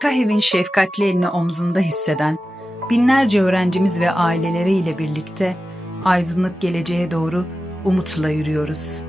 KAHİV'in şefkatli elini omzunda hisseden binlerce öğrencimiz ve aileleriyle birlikte aydınlık geleceğe doğru umutla yürüyoruz.